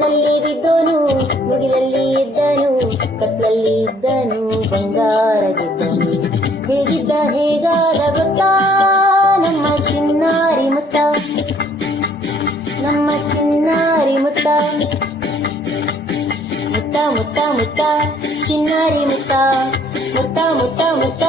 ಮಣ್ಣಲ್ಲಿ ಬಿದ್ದೋನು ಮುಗಿಲಲ್ಲಿ ಇದ್ದನು ಕತ್ತಲಲ್ಲಿ ಇದ್ದನು ಬಂಗಾರವಿದ್ದನು ಹೇಗಿದ್ದ ಹೇಗಾದ ಗೊತ್ತಾ ನಮ್ಮ ಚಿನ್ನಾರಿ ಮುತ್ತ ನಮ್ಮ ಚಿನ್ನಾರಿ ಮುತ್ತ ಮುತ್ತ ಮುತ್ತ ಮುತ್ತ ಚಿನ್ನಾರಿ ಮುತ್ತ ಮುತ್ತ ಮುತ್ತ ಮುತ್ತ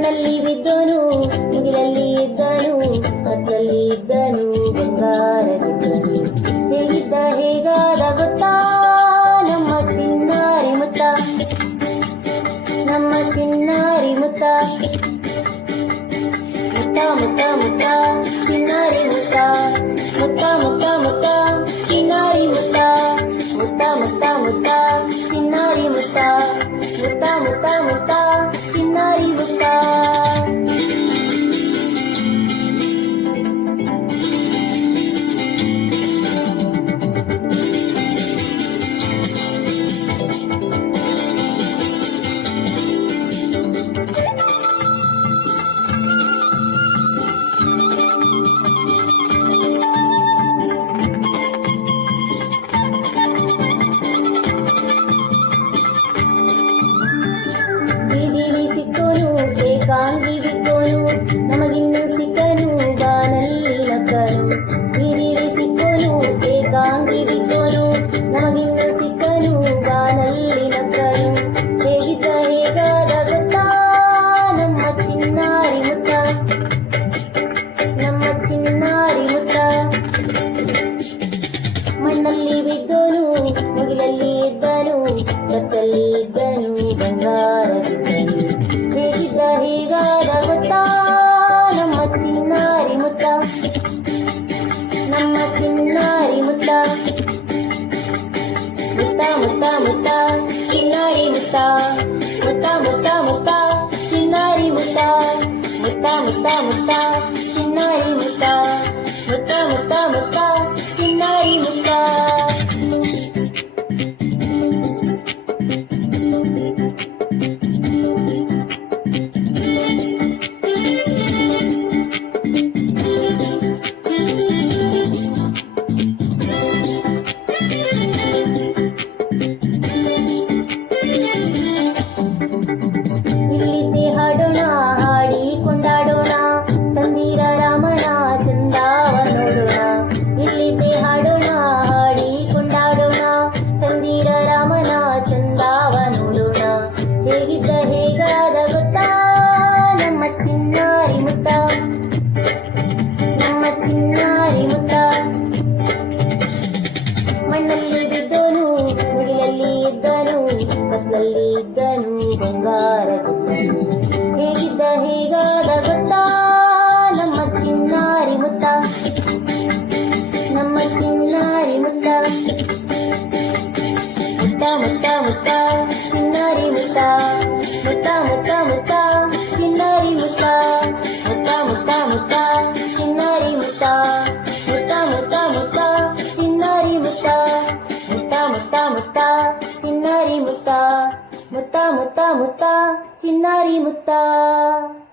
ಮಣ್ಣಲ್ಲಿ ಬಿದ್ದನು, ಮುಗಿಲಲ್ಲಿ ಇದ್ದನು ಕತ್ತಲ್ಲಿ ಇದ್ದನು ಬಂಗಾರದಿದ್ದನು ಹೇಗಿದ್ದ ಹೇಗಾದ ಗೊತ್ತಾ? ನಮ್ಮ ಚಿನ್ನಾರಿ ಮುತ್ತ. ನಮ್ಮ ಚಿನ್ನಾರಿ ಮುತ್ತ. ಮುತ್ತ ಮುತ್ತ ಮುತ್ತ, ಚಿನ್ನಾರಿ ಮುತ್ತ. ಮುತ್ತ ಮುತ್ತ ಮುತ್ತ, ಚಿನ್ನಾರಿ ಮುತ್ತ. Muta, muta, muta, sinari muta. Muta, muta, muta, sinari muta. ನಮಗಿನ್ನು ಸಿಕ್ಕನು ಬಾನಲ್ಲಿ ನಕ್ಕನು ಬೀದಿಲಿ ಸಿಕ್ಕೋನು ಏಕಾಂಗಿ ಬಿದ್ದೋನು ನಮಗಿನ್ನು ಸಿಕ್ಕನು ಬಾನಲ್ಲಿ ನಕ್ಕನು ಹೇಗಿದ್ದ ಹೇಗಾದ ಗೊತ್ತಾ ನಮ್ಮ ಚಿನ್ನಾರಿ ಮುತ್ತ ನಮ್ಮ ಚಿನ್ನಾರಿ ಮುತ್ತ ಮಣ್ಣಲ್ಲಿ ಬಿದ್ದೋನು ಮುಗಿಲಲ್ಲಿ ಇದ್ದನು ಕತ್ತಲ್ಲಿ ಇದ್ದನು ಬಂಗಾರವಿದ್ದನು முட்டா முட்டா பின்னாடி முட்டா முட்டா முட்டா முட்டா பின்னாடி முட்டா முட்டா முட்டா முட்டா பின்னாடி முட்டா முட்டா முட்டா முட்டா பின்னாடி முட்டா முட்டா முட்டா முட்டா பின்னாடி முட்டா முட்டா முட்டா முட்டா பின்னாடி முட்டா